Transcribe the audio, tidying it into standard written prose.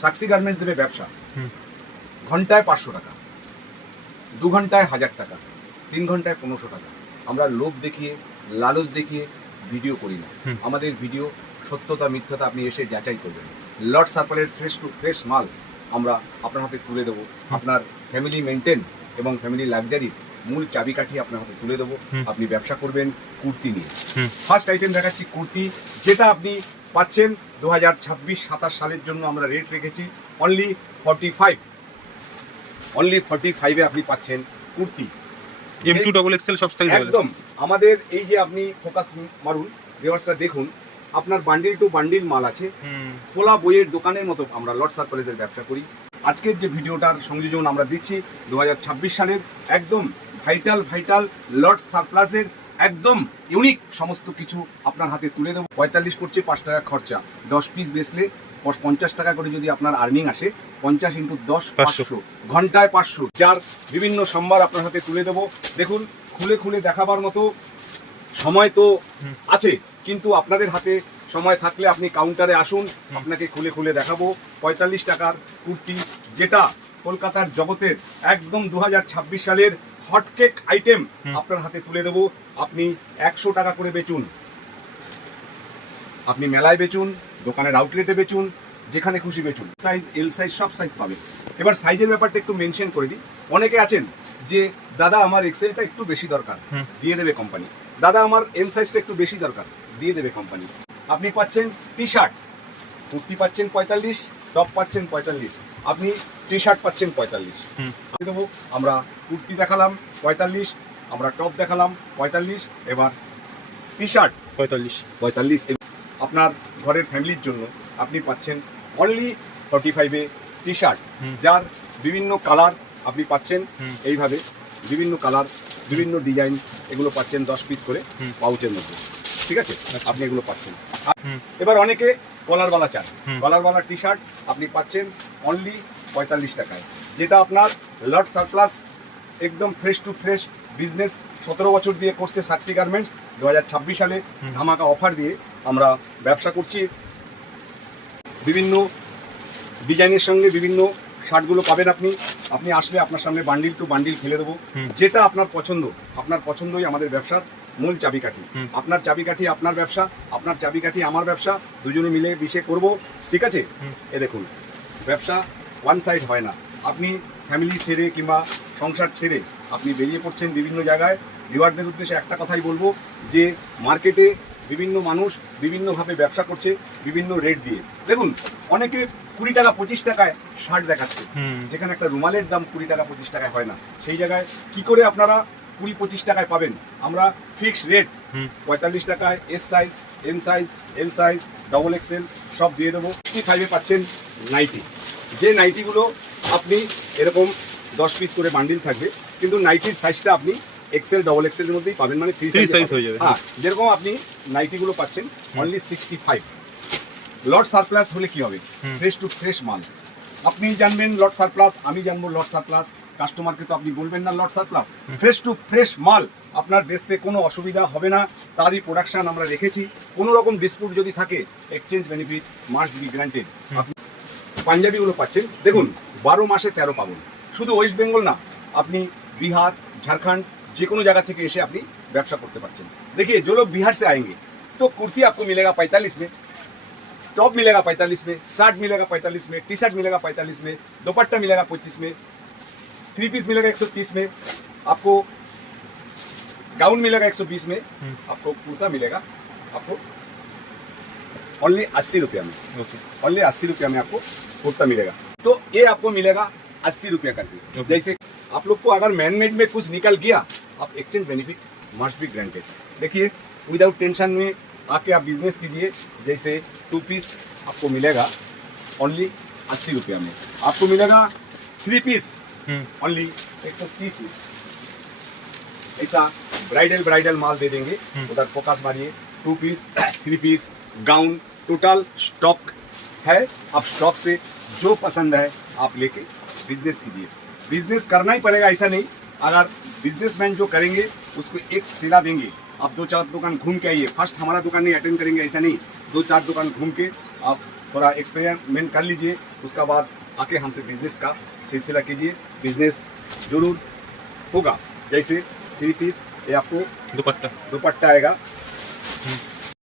সাক্ষী গার্মেন্টস দেবে ব্যবসা ঘন্টায় 500 টাকা, 2 ঘন্টায় 1000 টাকা, 3 ঘন্টায় 1500 টাকা। আমরা লোভ দেখিয়ে লালচ দেখিয়ে ভিডিও করি না। আমাদের ভিডিও সত্যতা মিথ্যাটা আপনি এসে যাচাই করবেন। লর্ড সার্কেলের ফ্রেশ টু ফ্রেশ মাল আমরা আপনার হাতে তুলে দেবো। আপনার ফ্যামিলি মেনটেন এবং ফ্যামিলি লাক্সারির মূল চাবিকাঠি আপনার হাতে তুলে দেবো। আপনি ব্যবসা করবেন কুর্তি নিয়ে। ফার্স্ট আইটেম দেখাচ্ছি কুর্তি, যেটা আপনি পাচ্ছেন 2026-27 সালের জন্য আমরা রেট রেখেছি অনলি 45। অনলি 45-এ আপনি পাচ্ছেন কুর্তি M2 ডাবল এক্সেল সব সাইজ একদম। আমাদের এই যে আপনি ফোকাস মারুন, ভিউয়ার্সরা দেখুন, আপনার বান্ডিল টু বান্ডিল মাল আছে। খোলা বইয়ের দোকানের মতো আমরা লর্ড সারপ্রাইজের ব্যবসা করি। আজকের যে ভিডিওটার সংযোজন আমরা দিচ্ছি 2026 সালের একদম ভাইটাল লর্ড সারপ্লাসের একদম ইউনিক সমস্ত কিছু আপনার হাতে তুলে দেবো। 45 করছে 5 টাকা খরচা, 10 পিস বেচলে 50 টাকা করে যদি আপনার আর্নিং আসে, 50 × 10 500, ঘন্টায় 500। যার বিভিন্ন সম্ভার আপনার হাতে তুলে দেবো। দেখুন, খুলে দেখাবার মতো সময় তো আছে, কিন্তু আপনাদের হাতে সময় থাকলে আপনি কাউন্টারে আসুন, আপনাকে খুলে দেখাবো। 45 টাকার কুর্তি, যেটা কলকাতার জগতের একদম 2026 সালের হটকেক আইটেম আপনার হাতে তুলে দেবো। আপনি 100 টাকা করে বেচুন, আপনি মেলায় বেচুন, দোকানের আউটলেটে বেচুন, যেখানে খুশি বেচুন। সাইজ এল সাইজ সব সাইজ পাবে। এবার সাইজের ব্যাপারটা একটু মেনশন করে দিই। অনেকে আছেন যে দাদা আমার এক্সেলটা একটু বেশি দরকার, দিয়ে দেবে কোম্পানি। দাদা আমার এম সাইজটা একটু বেশি দরকার, দিয়ে দেবে কোম্পানি। আপনি পাচ্ছেন টি শার্ট, কুর্তি পাচ্ছেন 45, টপ পাচ্ছেন 45, আপনি টি শার্ট পাচ্ছেন 45 দেবো। আমরা কুর্তি দেখালাম 45, আমরা টপ দেখালাম 45, এবার টি শার্ট 45। আপনার ঘরের ফ্যামিলির জন্য আপনি পাচ্ছেন অনলি 45-এ টি শার্ট, যার বিভিন্ন কালার আপনি পাচ্ছেন। এইভাবে বিভিন্ন কালার, বিভিন্ন ডিজাইন, এগুলো পাচ্ছেন 10 পিস করে পাউচের মধ্যে। ঠিক আছে, আপনি এগুলো পাচ্ছেন। এবার অনেকে কলারওয়ালা চান, কলারওয়ালা টি শার্ট আপনি পাচ্ছেন অনলি 45 টাকায়, যেটা আপনার লর্ড সারপ্লাস একদম ফ্রেশ টু ফ্রেশ বিজনেস 17 বছর দিয়ে করছে সাক্ষী গার্মেন্টস। 2026 সালে ধামাকা অফার দিয়ে আমরা ব্যবসা করছি। বিভিন্ন ডিজাইনের সঙ্গে বিভিন্ন শার্টগুলো পাবেন আপনি আসলে আপনার সামনে বান্ডিল টু বান্ডিল ফেলে দেবো। যেটা আপনার পছন্দ, আপনার পছন্দই আমাদের ব্যবসার মূল চাবিকাঠি। আপনার চাবিকাঠি আপনার ব্যবসা, আপনার চাবিকাঠি আমার ব্যবসা, দুজনে মিলে মিশে করব। ঠিক আছে, এ দেখুন, ব্যবসা ওয়ান সাইড হয় না। আপনি ফ্যামিলি ছেড়ে কিংবা সংসার ছেড়ে আপনি বেরিয়ে পড়ছেন বিভিন্ন জায়গায়। ভিউয়ারদের উদ্দেশ্যে একটা কথাই বলবো যে মার্কেটে বিভিন্ন মানুষ বিভিন্নভাবে ব্যবসা করছে, বিভিন্ন রেট দিয়ে। দেখুন, অনেকে 20 টাকা 25 টাকায় শার্ট দেখাচ্ছে, যেখানে একটা রুমালের দাম 20 টাকা 25 টাকায় হয় না। সেই জায়গায় কি করে আপনারা 20-25 টাকায় পাবেন? আমরা ফিক্সড রেট 45 টাকায় S size, M size, L size, double XL সব দিয়ে দেবো। 65-এ পাচ্ছেন নাইটি, যে নাইটিগুলো আপনি এরকম 10 পিস করে বান্ডিল থাকবে, কিন্তু নাইটির সাইজটা আপনি এক্সেল ডবল এক্সেল এর মধ্যেই পাবেন, মানে ফ্রি সাইজ হয়ে যাবে। হ্যাঁ, যেরকম আপনি নাইটিগুলো পাচ্ছেন অনলি 65। লর্ড সারপ্লাস হলে কি হবে? ফ্রেশ টু ফ্রেশ মাল আপনি জানবেন লর্ড সারপ্লাস, আমি জানবো লর্ড সারপ্লাস। কাস্টমারকে তো আপনি বলবেন না lord surplus. Fresh to fresh মাল আপনার বেচতে কোনো অসুবিধা হবে না, তারই প্রোডাকশন আমরা রেখেছি। কোনো রকম ডিসপুট যদি থাকে, exchange benefit must be granted. আপনি পাঞ্জাবিগুলো পাচ্ছেন, দেখুন 12 মাসে 13 পাবেন। শুধু ওয়েস্ট বেঙ্গল না, আপনি बिहार झारखंड जे কোনো জায়গা থেকে এসে আপনি ব্যবসা করতে পারছেন। देखिए, जो लोग बिहार से आएंगे तो कुर्ती आपको मिलेगा 45 में, टॉप मिलेगा 45 में, शर्ट मिलेगा 45 में, टी शर्ट मिलेगा 45 में, दुपट्टा मिलेगा 25 में, 3 पीस मिलेगा 130 में, आपको गाउन मिलेगा 120 में, आपको कुर्ता मिलेगा आपको ओनली 80 रुपया में। ओनली 80 रुपया में आपको कुर्ता मिलेगा। तो ये आपको मिलेगा 80 रुपया करके। जैसे आप लोग को अगर मैनमेड में कुछ निकल गया, आप exchange benefit must be granted. देखिए, विदाउट टेंशन में आके आप बिजनेस कीजिए। जैसे 2 पीस आपको मिलेगा ओनली 80 रुपया में, आपको मिलेगा 3 पीस ओनली 130 में। ऐसा ब्राइडल माल दे देंगे। उधर फोकस मारिए, 2 piece 3 piece gown total stock है। आप स्टॉक से जो पसंद है आप लेके बिजनेस कीजिए। बिजनेस करना ही पड़ेगा, ऐसा नहीं। अगर बिजनेसमैन जो करेंगे उसको एक सिला देंगे, आप 2-4 दुकान घूम के आइए। फर्स्ट हमारा दुकान नहीं अटेंड करेंगे, ऐसा नहीं। 2-4 दुकान घूम के आप थोड़ा एक्सपेरिमेंट कर लीजिए, उसका बाद आके हमसे बिजनेस का सिलसिला कीजिए, बिजनेस जरूर होगा। जैसे 3 पीस ये आपको दुपट्टा दुपट्टा आएगा,